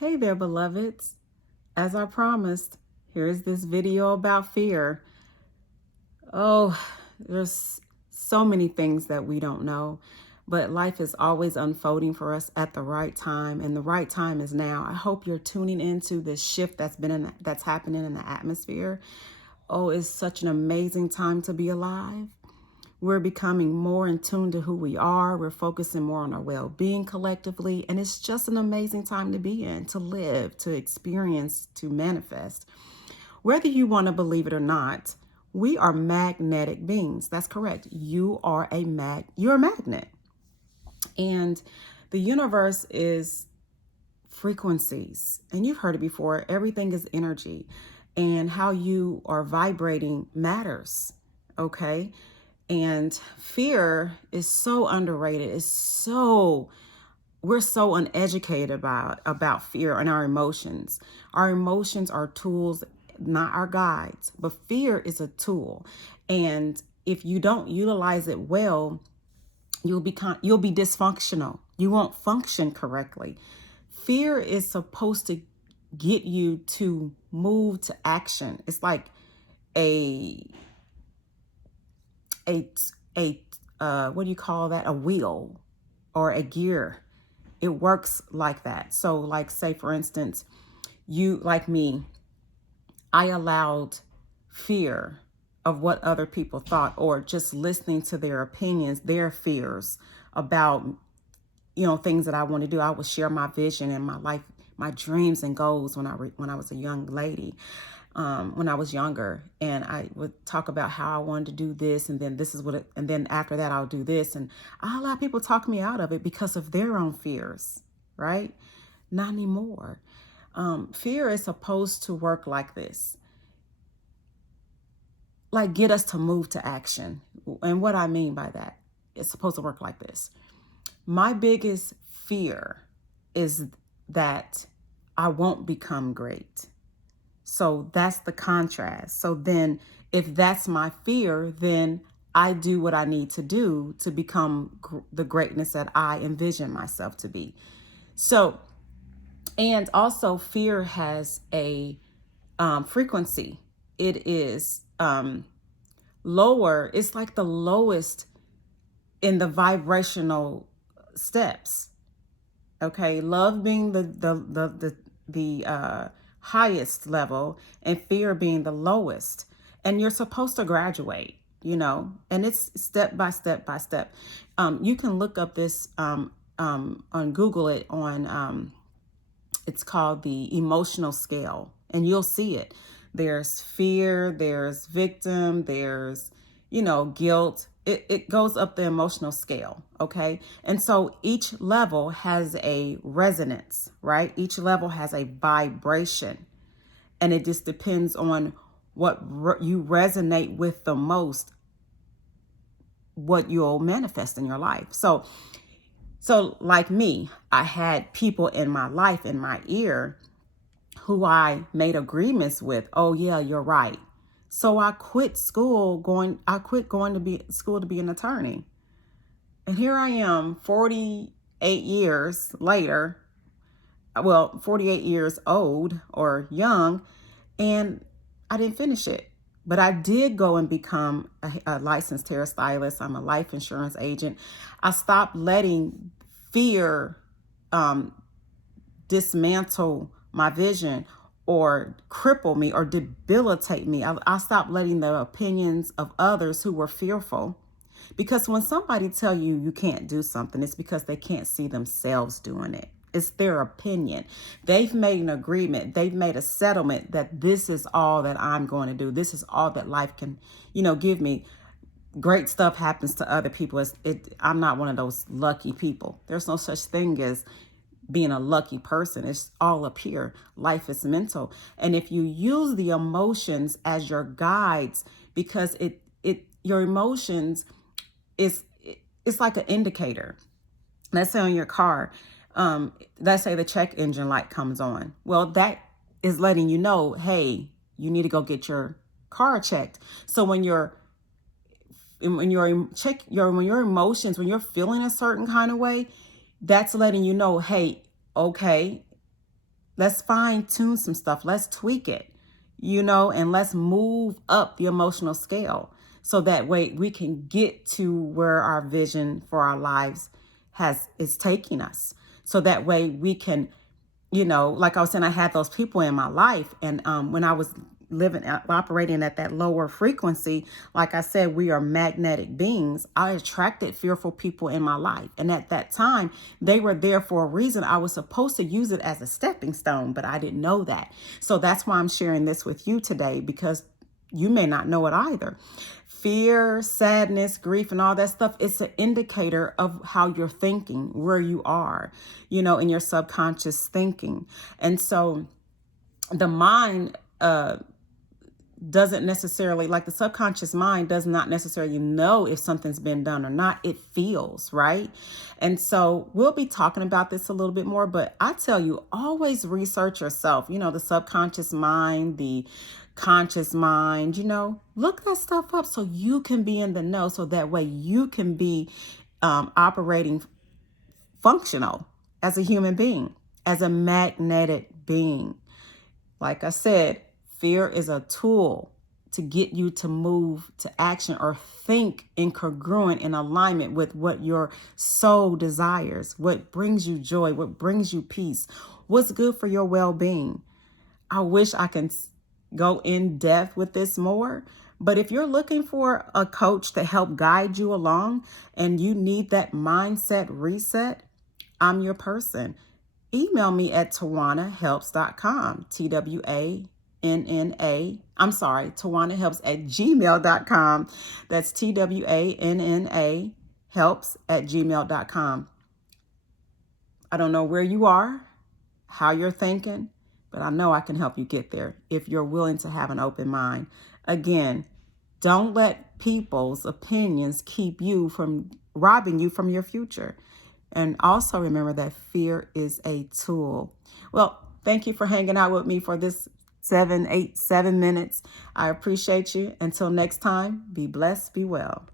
Hey there, beloveds. As I promised, here's this video about fear. Oh, there's so many things that we don't know, but life is always unfolding for us at the right time, and the right time is now. I hope you're tuning into this shift that's happening in the atmosphere. Oh, it's such an amazing time to be alive. We're becoming more in tune to who we are. We're focusing more on our well being collectively. And it's just an amazing time to be in, to live, to experience, to manifest. Whether you want to believe it or not, we are magnetic beings. That's correct. You're a magnet. And the universe is frequencies. And you've heard it before. Everything is energy. And how you are vibrating matters. Okay. And fear is so underrated. We're so uneducated about fear and our emotions. Our emotions are tools, not our guides, but fear is a tool. And if you don't utilize it well, you'll be dysfunctional. You won't function correctly. Fear is supposed to get you to move to action. It's like a a what do you call that? A wheel or a gear. It works like that. So like, say for instance, you, like me, I allowed fear of what other people thought, or just listening to their opinions, their fears about, things that I want to do. I would share my vision and my life, my dreams and goals when I was a young lady. When I was younger, and I would talk about how I wanted to do this, and then and then after that I'll do this, and I allow people to talk me out of it because of their own fears, right? Not anymore. Fear is supposed to work like this, like get us to move to action. And what I mean by that, it's supposed to work like this. My biggest fear is that I won't become great. So that's the contrast. So then if that's my fear, then I do what I need to do to become the greatness that I envision myself to be. So, and also fear has a frequency. It is lower. It's like the lowest in the vibrational steps. Okay. Love being the highest level, and fear being the lowest. And you're supposed to graduate, and it's step by step by step. You can look up this on Google it on, it's called the emotional scale, and you'll see it. There's fear, there's victim, there's, guilt. It goes up the emotional scale. Okay. And so each level has a resonance, right? Each level has a vibration, and it just depends on what you resonate with the most, what you'll manifest in your life. So like me, I had people in my life, in my ear, who I made agreements with. Oh yeah, you're right. So I quit going to be school to be an attorney. And here I am 48 years later, 48 years old or young, and I didn't finish it. But I did go and become a licensed hairstylist. I'm a life insurance agent. I stopped letting fear dismantle my vision or cripple me or debilitate me. I stopped letting the opinions of others who were fearful. Because when somebody tell you you can't do something, it's because they can't see themselves doing it. It's their opinion. They've made an agreement. They've made a settlement that this is all that I'm going to do. This is all that life can, give me. Great stuff happens to other people. I'm not one of those lucky people. There's no such thing as being a lucky person. It's all up here. Life is mental. And if you use the emotions as your guides, because your emotions it's like an indicator. Let's say on your car, let's say the check engine light comes on. Well, that is letting you know, hey, you need to go get your car checked. So when your emotions, when you're feeling a certain kind of way, that's letting you know, hey, okay, Let's fine tune some stuff. Let's tweak it, you know, and let's move up the emotional scale so that way we can get to where our vision for our lives is taking us. So that way we can, you know, like I was saying, I had those people in my life. And when I was operating at that lower frequency, like I said, we are magnetic beings. I attracted fearful people in my life. And at that time, they were there for a reason. I was supposed to use it as a stepping stone, but I didn't know that. So that's why I'm sharing this with you today, because you may not know it either. Fear, sadness, grief, and all that stuff, it's an indicator of how you're thinking, where you are, you know, in your subconscious thinking. And so the mind doesn't necessarily, like the subconscious mind does not necessarily know if something's been done or not. It feels, right? And so we'll be talking about this a little bit more, but I tell you, always research yourself, you know, the subconscious mind, the conscious mind, you know, look that stuff up so you can be in the know, so that way you can be operating functional as a human being, as a magnetic being. Like I said, fear is a tool to get you to move to action or think incongruent in alignment with what your soul desires, what brings you joy, what brings you peace, what's good for your well-being. I wish I can go in depth with this more, but if you're looking for a coach to help guide you along and you need that mindset reset, I'm your person. Email me at TawanaHelps.com, TawanaHelps@gmail.com. That's TWANNA helps@gmail.com. I don't know where you are, how you're thinking, but I know I can help you get there if you're willing to have an open mind. Again, don't let people's opinions keep you from robbing you from your future. And also remember that fear is a tool. Well, thank you for hanging out with me for this 7 minutes. I appreciate you. Until next time, be blessed, be well.